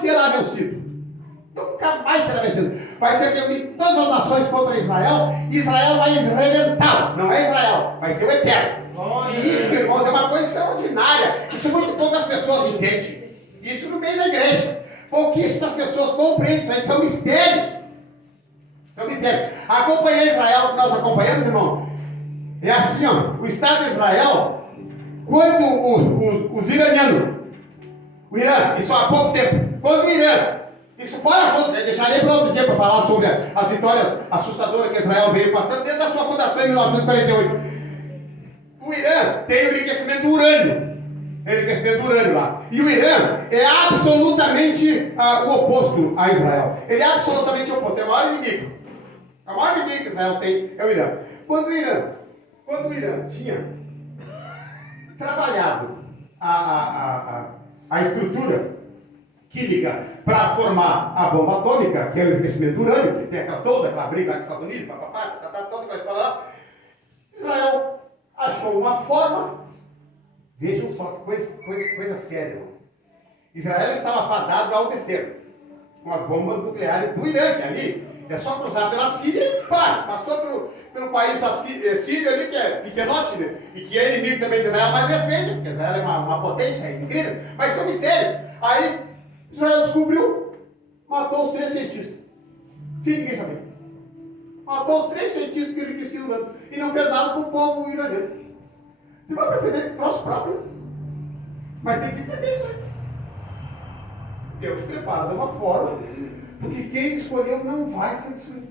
será vencido. Nunca mais será vencido. Vai ser reunido todas as nações contra Israel. Israel vai rebentar. Não é Israel, vai ser o Eterno. E isso, irmãos, é uma coisa extraordinária. Isso muito poucas pessoas entendem. Isso no meio da igreja. Pouquíssimas pessoas compreendem isso aí. São mistérios. São mistérios. Acompanhar Israel, que nós acompanhamos, irmão, é assim, ó. O Estado de Israel, quando os iranianos, o Irã, isso há pouco tempo, quando o Irã, isso fora assunto, deixarei para outro dia para falar sobre as vitórias assustadoras que Israel veio passando desde a sua fundação em 1948. O Irã tem o enriquecimento do urânio. Lá. E o Irã é absolutamente o oposto a Israel. Ele é absolutamente oposto. É o maior inimigo. O maior inimigo que Israel tem é o Irã. Quando o Irã tinha trabalhado a estrutura química para formar a bomba atômica, que é o enriquecimento do urânio, que tem toda aquela briga lá com os Estados Unidos, toda aquela história lá, Israel achou uma forma. Vejam só que coisa séria, irmão. Israel estava fadado ao desterro com as bombas nucleares do Irã, que ali é só cruzar pela Síria e passou pelo país sírio ali, que é pequenote, né? E que é inimigo também de Israel, mas respeita, porque Israel é uma potência incrível, mas são mistérios. Aí Israel descobriu, matou os 3 cientistas. Sem ninguém saber. Matou os 3 cientistas que enriqueciam o urânio e não fez nada para o povo iraniano. Você vai perceber que troço próprio. Mas tem que entender isso aí. Deus prepara de uma forma, porque quem escolheu não vai ser destruído.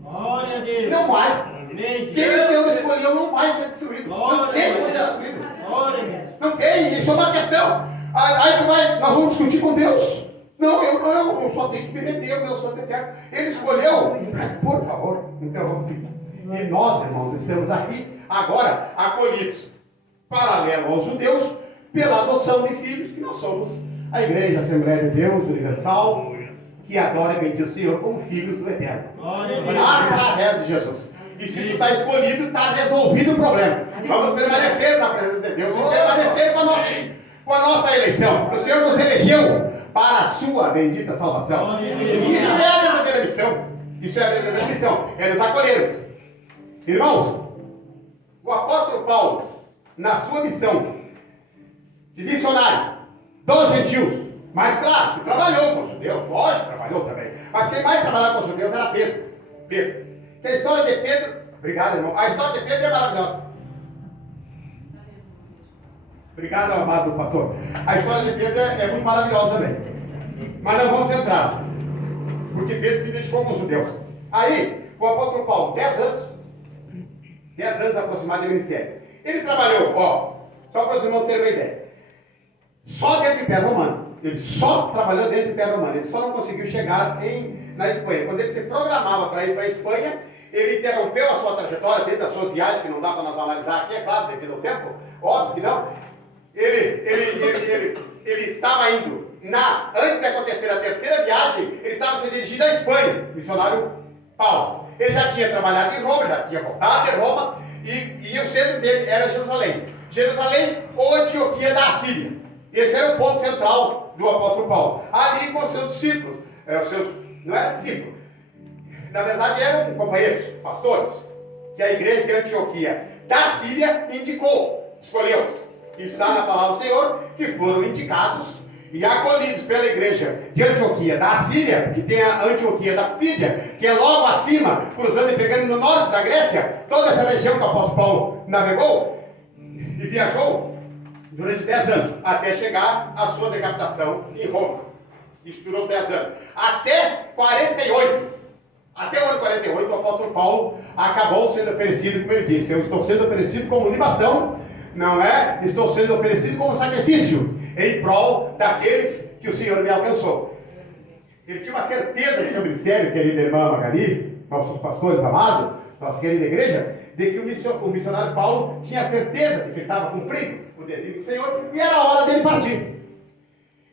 Glória a Deus. Não vai. Quem o Senhor escolheu não vai ser destruído. Não tem como ser destruído. Não tem, isso é uma questão. Aí nós vamos discutir com Deus. Não, eu só tenho que me render ao meu santo eterno. Ele escolheu, mas por favor, então vamos seguir. E nós, irmãos, estamos aqui agora acolhidos, paralelo aos judeus, pela adoção de filhos, que nós somos a Igreja Assembleia de Deus Universal, que adora e bendiz o Senhor como filhos do Eterno, através de Jesus. E se tu está escolhido, está resolvido o problema. Vamos permanecer na presença de Deus e permanecer com a nossa eleição, porque o Senhor nos elegeu para a sua bendita salvação. E isso é a verdadeira missão. Isso é a verdadeira missão, é nos acolhermos. Irmãos, o apóstolo Paulo, na sua missão de missionário dos gentios, mas claro, que trabalhou com os judeus, lógico, trabalhou também, mas quem mais trabalhava com os judeus era Pedro. Que a história de Pedro, obrigado, irmão, a história de Pedro é maravilhosa. Obrigado, amado pastor. A história de Pedro é muito maravilhosa também, mas não vamos entrar, porque Pedro se identificou com os judeus. Aí, o apóstolo Paulo, 10 anos aproximadamente de ministério. Ele trabalhou, só para os irmãos terem uma ideia, só dentro do Império Romano. Ele só trabalhou dentro do Império Romano. Ele só não conseguiu chegar na Espanha. Quando ele se programava para ir para a Espanha, ele interrompeu a sua trajetória dentro das suas viagens, que não dá para nós analisar aqui, é claro, devido ao tempo, óbvio que não. Ele estava indo, antes de acontecer a terceira viagem, ele estava se dirigindo à Espanha, missionário Paulo. Ele já tinha trabalhado em Roma, já tinha voltado de Roma, e o centro dele era Jerusalém. Jerusalém ou Antioquia da Síria. Esse era o ponto central do apóstolo Paulo. Ali com os seus discípulos, não era discípulo, na verdade eram companheiros, pastores, que a igreja de Antioquia da Síria escolheu. E está na palavra do Senhor, que foram indicados e acolhidos pela igreja de Antioquia da Síria, que tem a Antioquia da Psídia, que é logo acima, cruzando e pegando no norte da Grécia, toda essa região que o apóstolo Paulo navegou e viajou durante 10 anos, até chegar à sua decapitação em Roma. Isso durou 10 anos. Até 48. Até o ano 48, o apóstolo Paulo acabou sendo oferecido, como ele disse, eu estou sendo oferecido como libação, não é? Estou sendo oferecido como sacrifício, em prol daqueles que o Senhor me alcançou. Ele tinha uma certeza do seu ministério, querida irmã Magali, nossos pastores amados, nossa querida igreja, de que o missionário Paulo tinha certeza de que ele estava cumprindo o desígnio do Senhor e era a hora dele partir.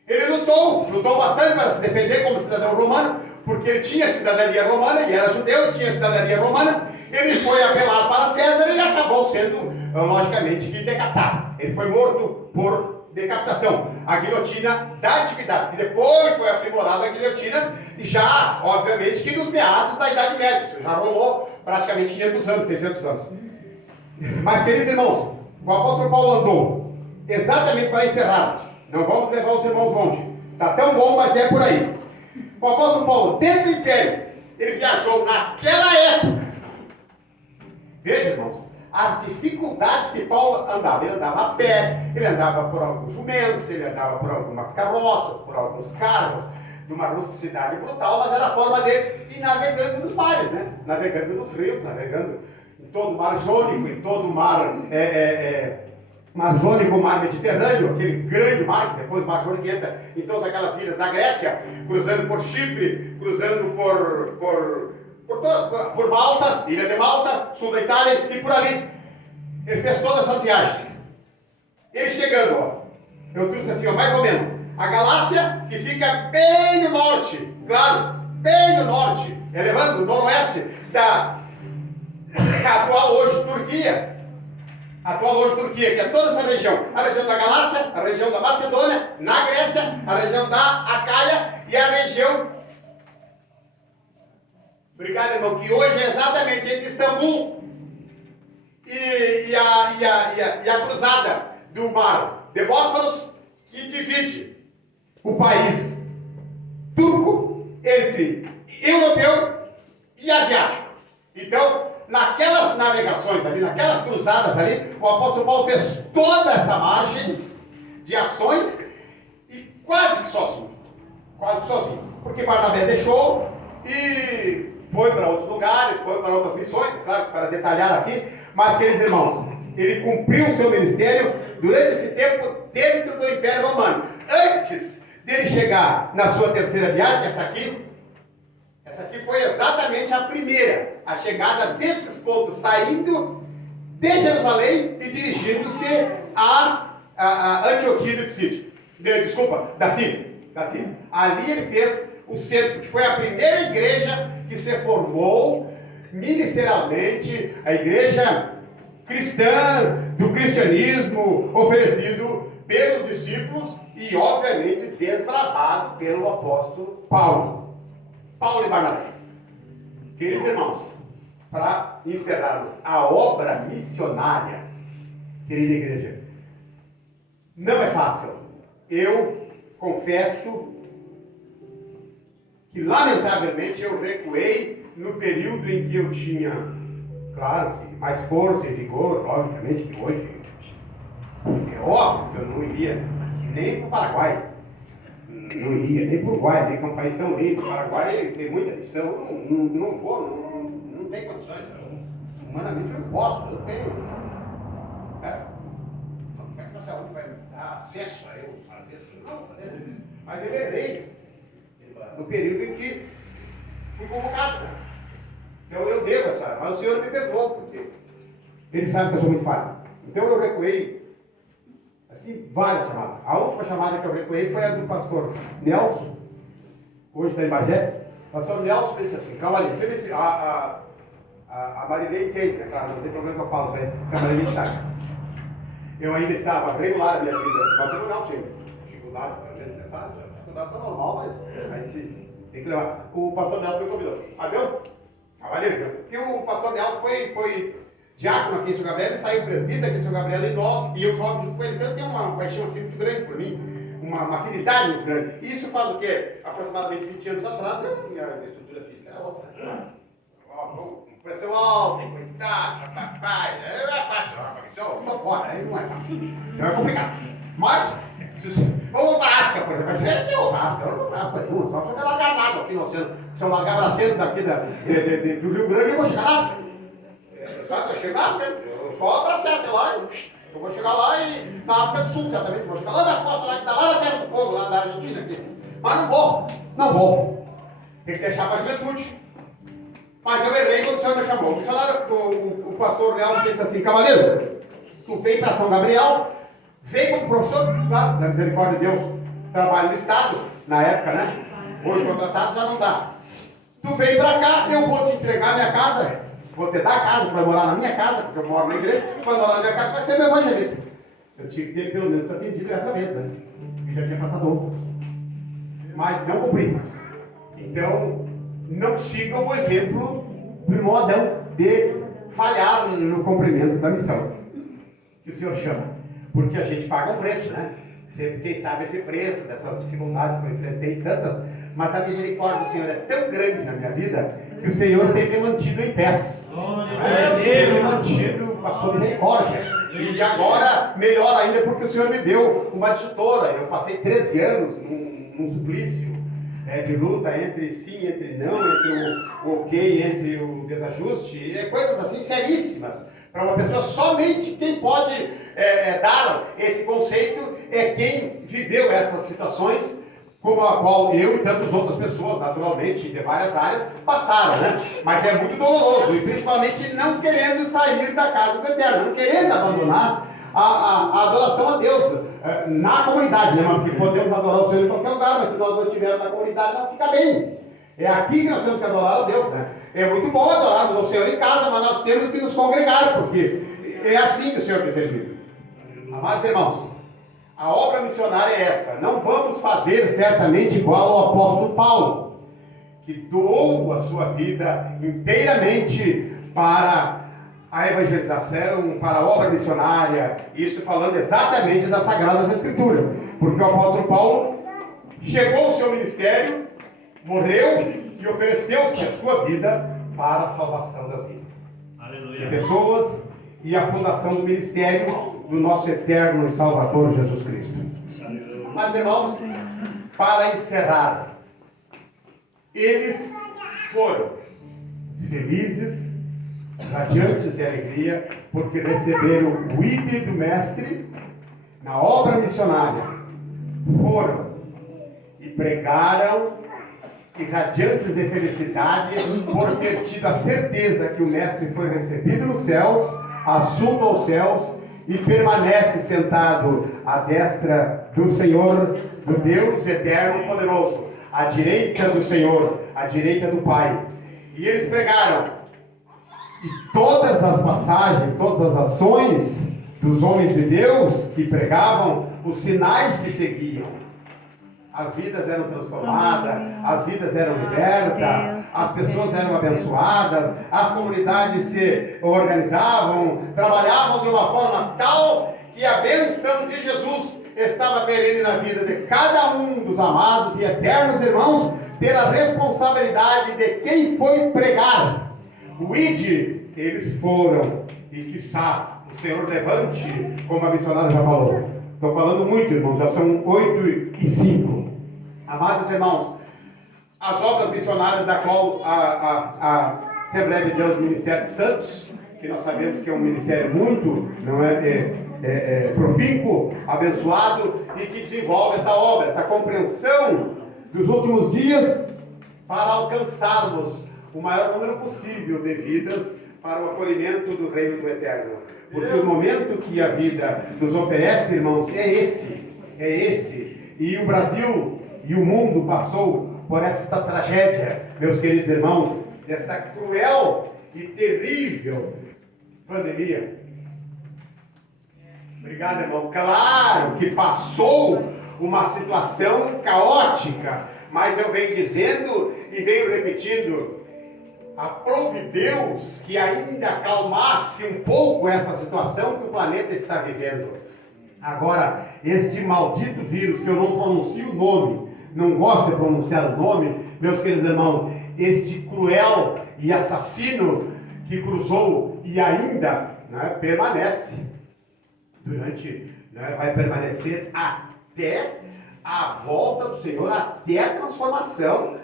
Ele lutou bastante para se defender como cidadão romano, porque ele tinha cidadania romana e era judeu, tinha cidadania romana. Ele foi apelado para César e acabou sendo, logicamente, decapitado. Ele foi morto por decapitação, a guilhotina da antiguidade, que depois foi aprimorada a guilhotina, já, obviamente, que nos meados da Idade Média, isso já rolou praticamente 500 anos, 600 anos. Mas, queridos irmãos, o apóstolo Paulo andou exatamente para encerrarmos. Não vamos levar os irmãos longe. Está tão bom, mas é por aí. O apóstolo Paulo, dentro do império, ele viajou naquela época. Veja, irmãos, as dificuldades que Paulo andava. Ele andava a pé, ele andava por alguns jumentos, ele andava por algumas carroças, por alguns carros, de uma rusticidade brutal, mas era a forma dele ir navegando nos mares, né? Navegando nos rios, navegando em todo o mar Jônico, em todo o mar Mar Jônico, o mar Mediterrâneo, aquele grande mar, que depois o mar Jônico entra em todas aquelas ilhas da Grécia, cruzando por Chipre, cruzando por Malta, Ilha de Malta, sul da Itália e por ali. Ele fez todas essas viagens. Ele chegando, ó, eu trouxe assim, ó, mais ou menos, a Galácia, que fica bem no norte, claro, bem no norte, elevando o noroeste da atual hoje Turquia. Atual hoje Turquia, que é toda essa região. A região da Galácia, a região da Macedônia, na Grécia, a região da Acaia e a região... Obrigado, irmão, que hoje é exatamente entre Istambul e a cruzada do mar de Bósforos, que divide o país turco entre europeu e asiático. Então, naquelas navegações ali, naquelas cruzadas ali, o apóstolo Paulo fez toda essa margem de ações e quase que sozinho. Porque Barnabé deixou e foi para outros lugares, foi para outras missões, claro, para detalhar aqui, mas, queridos irmãos, ele cumpriu o seu ministério durante esse tempo dentro do Império Romano. Antes dele chegar na sua terceira viagem, essa aqui foi exatamente a primeira, a chegada desses pontos, saindo de Jerusalém e dirigindo-se a Antioquia do Psídio. Desculpa, da Síria. Ali ele fez o centro, que foi a primeira igreja que se formou ministerialmente, a igreja cristã, do cristianismo, oferecido pelos discípulos e, obviamente, desbravado pelo apóstolo Paulo e Barnabé. Queridos irmãos, para encerrarmos a obra missionária, querida igreja, não é fácil. Eu confesso que, lamentavelmente, eu recuei no período em que eu tinha, claro, que mais força e vigor, logicamente, que hoje é óbvio que eu não iria nem para o Paraguai. Não iria nem para o Uruguai, nem que é um país tão lindo. O Paraguai tem muita lição. Não vou, não tem condições. Humanamente eu não posso, eu tenho. Como é que você vai dar acesso a eu fazer isso? Não, mas eu errei no período em que fui convocado. Então eu devo essa, mas o Senhor me perdoou, porque Ele sabe que eu sou muito falho. Então eu recuei. Assim, várias chamadas. A última chamada que eu recuei foi a do pastor Nelson, hoje está em Bagé. O pastor Nelson disse assim, calma ali, você disse, a Marilei entende, né? Claro, não tem problema que eu falo isso aí, porque a Marilei sabe. Eu ainda estava regular a minha vida, mas eu não tinha dificuldade, às vezes, nessa dificuldade é normal, mas a gente tem que levar. O pastor Nelson me convidou. Deu? Valeu, porque o pastor Nelson foi diácono aqui em São Gabriel, ele saiu presbítero aqui em São Gabriel e nós, e eu jogo junto com ele, então eu tenho uma paixão assim muito grande por mim, uma afinidade muito grande. E isso faz o quê? Aproximadamente 20 anos atrás, minha estrutura física era outra. Pressão alta, tem coitado, papai, é fácil, eu estou fora, aí não é fácil, não é complicado. Mas, vamos para a Asca, por exemplo, você tem o Asca, eu não vou para Asca nenhuma, só você vai largar nada aqui no oceano. Se eu largar bracendo daqui do Rio Grande, eu vou chegar na Asca. Sabe, eu chego na África, eu só abracei lá, eu vou chegar lá e na África do Sul, certamente, vou chegar lá na costa, lá que está lá na Terra do Fogo, lá da Argentina aqui. Mas não vou. Tem que deixar para a juventude. Mas eu errei quando o Senhor me chamou. O missionário, o pastor Leal disse assim, cavaleiro, tu vem para São Gabriel, vem como professor, claro, da misericórdia de Deus, trabalho no Estado, na época, né? Hoje contratado já não dá. Tu vem para cá, eu vou te entregar minha casa. Vou te dar a casa, tu vai morar na minha casa, porque eu moro na igreja, tu vai morar na minha casa, tu vai ser meu evangelista. Eu tinha que ter pelo menos atendido essa vez, né? E já tinha passado outras. Mas não cumpri. Então, não sigam o exemplo do irmão Adão de falhar no cumprimento da missão que o Senhor chama. Porque a gente paga um preço, né? Sempre quem sabe esse preço, dessas dificuldades que eu enfrentei, tantas, mas a misericórdia do Senhor é tão grande na minha vida que o Senhor tem me mantido em pés. Tem me mantido com a sua misericórdia. E agora, melhor ainda, porque o Senhor me deu uma tutora. Eu passei 13 anos num suplício de luta entre sim, entre não, entre o ok, entre o desajuste, coisas assim seríssimas. Para uma pessoa, somente quem pode dar esse conceito é quem viveu essas situações, como a qual eu e tantas outras pessoas, naturalmente, de várias áreas, passaram, né? Mas é muito doloroso, e principalmente não querendo sair da casa do Eterno, não querendo abandonar a adoração a Deus na comunidade, né? Porque podemos adorar o Senhor em qualquer lugar, mas se nós não estivermos na comunidade, não fica bem. É aqui que nós temos que adorar a Deus, né? É muito bom adorarmos ao Senhor em casa, mas nós temos que nos congregar, porque é assim que o Senhor determina. Amados irmãos, a obra missionária é essa. Não vamos fazer certamente igual ao apóstolo Paulo, que doou a sua vida inteiramente para a evangelização, para a obra missionária, isto falando exatamente das Sagradas Escrituras, porque o apóstolo Paulo chegou ao seu ministério, morreu e ofereceu-se a sua vida para a salvação das vidas. Aleluia. De pessoas e a fundação do ministério do nosso eterno e Salvador Jesus Cristo. Aleluia. Mas irmãos, para encerrar, eles foram felizes, radiantes de alegria, porque receberam o ID do Mestre na obra missionária. Foram e pregaram, e radiantes de felicidade, por ter tido a certeza que o Mestre foi recebido nos céus, assunto aos céus, e permanece sentado à destra do Senhor, do Deus eterno e poderoso, à direita do Senhor, à direita do Pai. E eles pregaram, e todas as passagens, todas as ações dos homens de Deus que pregavam, os sinais se seguiam. As vidas eram transformadas, as vidas eram libertas, as pessoas eram abençoadas, as comunidades se organizavam, trabalhavam de uma forma tal que a bênção de Jesus estava perene na vida de cada um dos amados e eternos irmãos, pela responsabilidade de quem foi pregar. O ID, eles foram, e quiçá o Senhor levante, como a missionária já falou. Estou falando muito, irmãos, já são 8h05. Amados irmãos, as obras missionárias da qual a Assembleia de Deus Ministério de Santos, que nós sabemos que é um ministério muito profícuo, abençoado, e que desenvolve essa obra, essa compreensão dos últimos dias, para alcançarmos o maior número possível de vidas para o acolhimento do reino do Eterno. Porque o momento que a vida nos oferece, irmãos, é esse. E o Brasil e o mundo passou por esta tragédia, meus queridos irmãos, desta cruel e terrível pandemia. Obrigado, irmão. Claro que passou uma situação caótica, mas eu venho dizendo e venho repetindo, aprove Deus que ainda acalmasse um pouco essa situação que o planeta está vivendo. Agora, este maldito vírus, que eu não pronuncio o nome, não gosto de pronunciar o nome, meus queridos irmãos, este cruel e assassino que cruzou e ainda permanece vai permanecer até a volta do Senhor, até a transformação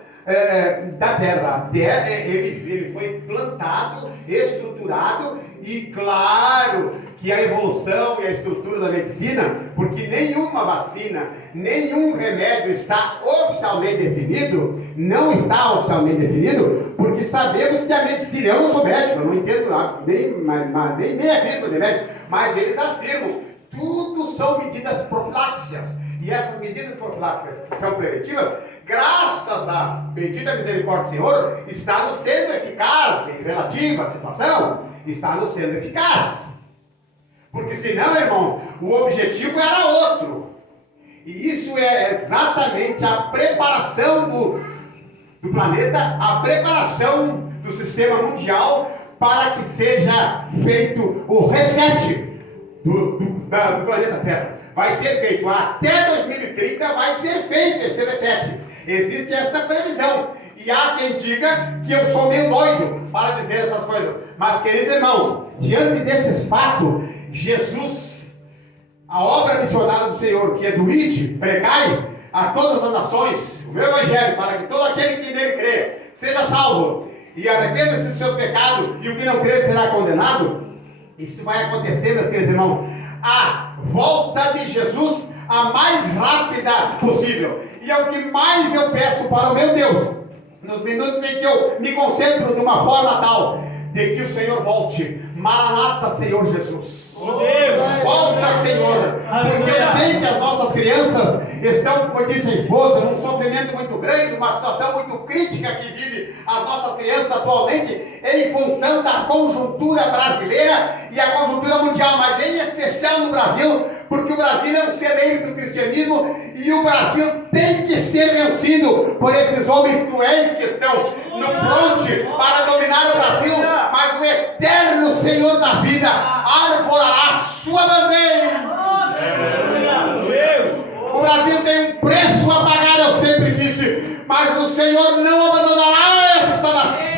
da terra, até ele foi plantado, estruturado, e claro que a evolução e a estrutura da medicina, porque nenhuma vacina, nenhum remédio está oficialmente definido, não está oficialmente definido, porque sabemos que a medicina, eu não sou médico, eu não entendo nem meia vírgula de médico, mas eles afirmam, tudo são medidas profiláxicas. E essas medidas profiláxicas que são preventivas, graças à bendita misericórdia do Senhor, está nos sendo eficaz em relativa à situação, está nos sendo eficaz. Porque senão, irmãos, o objetivo era outro. E isso é exatamente a preparação do planeta, a preparação do sistema mundial para que seja feito o reset do planeta Terra. Vai ser feito até 2030, vai ser feito esse reset. Existe esta previsão. E há quem diga que eu sou meio doido para dizer essas coisas. Mas, queridos irmãos, diante desses fatos, Jesus, a obra missionária do Senhor, que é do ide, pregai a todas as nações o meu evangelho, para que todo aquele que nele crê seja salvo e arrependa-se dos seus pecados, e o que não crer será condenado. Isso vai acontecer, meus queridos irmãos, a volta de Jesus a mais rápida possível. E é o que mais eu peço para o meu Deus, nos minutos em que eu me concentro de uma forma tal, de que o Senhor volte. Maranata, Senhor Jesus. Volta, Senhor, porque eu sei que as nossas crianças estão, como disse a esposa, num sofrimento muito grande, uma situação muito crítica que vive as nossas crianças atualmente, em função da conjuntura brasileira e a conjuntura mundial, mas em especial no Brasil, porque o Brasil é um celeiro do cristianismo e o Brasil tem que ser vencido por esses homens cruéis que estão no fronte para dominar o Brasil, mas o eterno Senhor da vida arvorará a sua bandeira. O Brasil tem um preço a pagar, eu sempre disse, mas o Senhor não abandonará esta nação.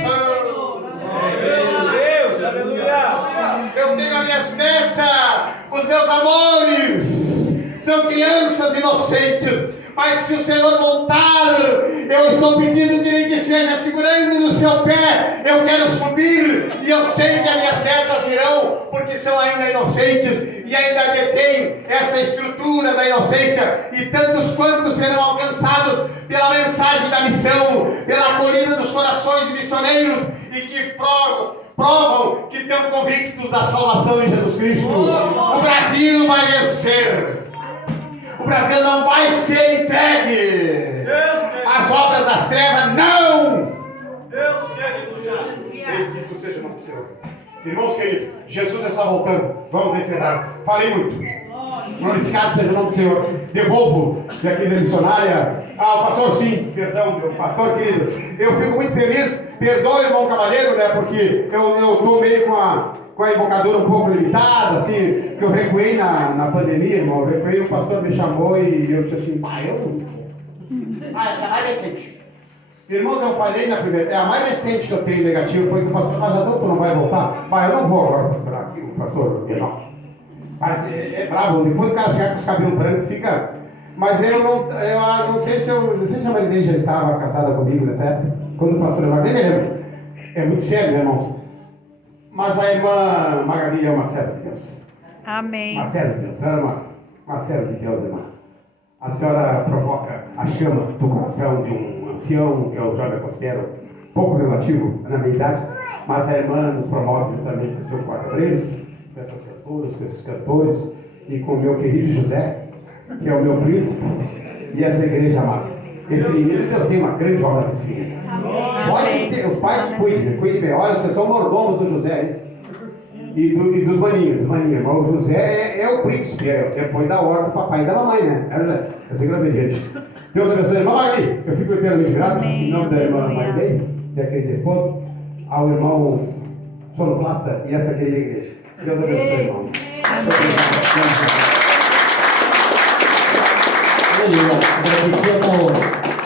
Eu tenho as minhas netas, os meus amores, são crianças inocentes, mas se o Senhor voltar, eu estou pedindo que nem que seja segurando no seu pé, eu quero subir, e eu sei que as minhas netas irão, porque são ainda inocentes, e ainda detêm essa estrutura da inocência, e tantos quantos serão alcançados pela mensagem da missão, pela acolhida dos corações de missioneiros, e que provam que estão convictos da salvação em Jesus Cristo. O Brasil vai vencer. O Brasil não vai ser entregue às obras das trevas, não! Bendito seja o nome do Senhor. Irmãos queridos, Jesus está voltando. Vamos encerrar. Falei muito. Glorificado seja o nome do Senhor. Devolvo daqui da missionária. O pastor, sim, perdão, meu pastor querido. Eu fico muito feliz. Perdoe, irmão Cavaleiro, né? Porque eu estou meio com a embocadura um pouco limitada, assim, que eu recuei na pandemia, irmão. Eu recuei, o pastor me chamou e eu disse assim, pai, eu não vou. Essa é a mais recente. Irmãos, eu falei na primeira, a mais recente que eu tenho negativo foi que o pastor, mas Adão, não vai voltar? Pai, eu não vou agora pastorar aqui, o pastor Enoque. Mas é bravo, depois o cara chegar com os cabelos brancos, fica... Mas eu não sei se a Marilene já estava casada comigo nessa época, quando o pastor Enoque, nem me lembro. É muito sério, né, irmãos? Mas a irmã Magali é uma serva de Deus. Amém. Uma serva de Deus. Ela é uma serva de Deus, irmã. A senhora provoca a chama do coração de um ancião, que eu já me considero pouco relativo na minha idade, mas a irmã nos promove juntamente com os seus quadrilheiros, com essas cantoras, com esses cantores, e com o meu querido José, que é o meu príncipe, e essa igreja amada. Esse menino, Deus tem uma grande obra nesse menino. Pode ter, os pais que cuidem bem. Olha, vocês são mordomos do José, hein? E dos maninhos, mas o José é o príncipe, depois da ordem do papai e da mamãe, né? É, José? Eu sei que não é obediente. Deus abençoe. Irmã Magali, eu fico eternamente grato, em nome da irmã Marilei, minha querida esposa, ao irmão sonoplasta e essa querida igreja. Deus abençoe, irmãos. Aleluia.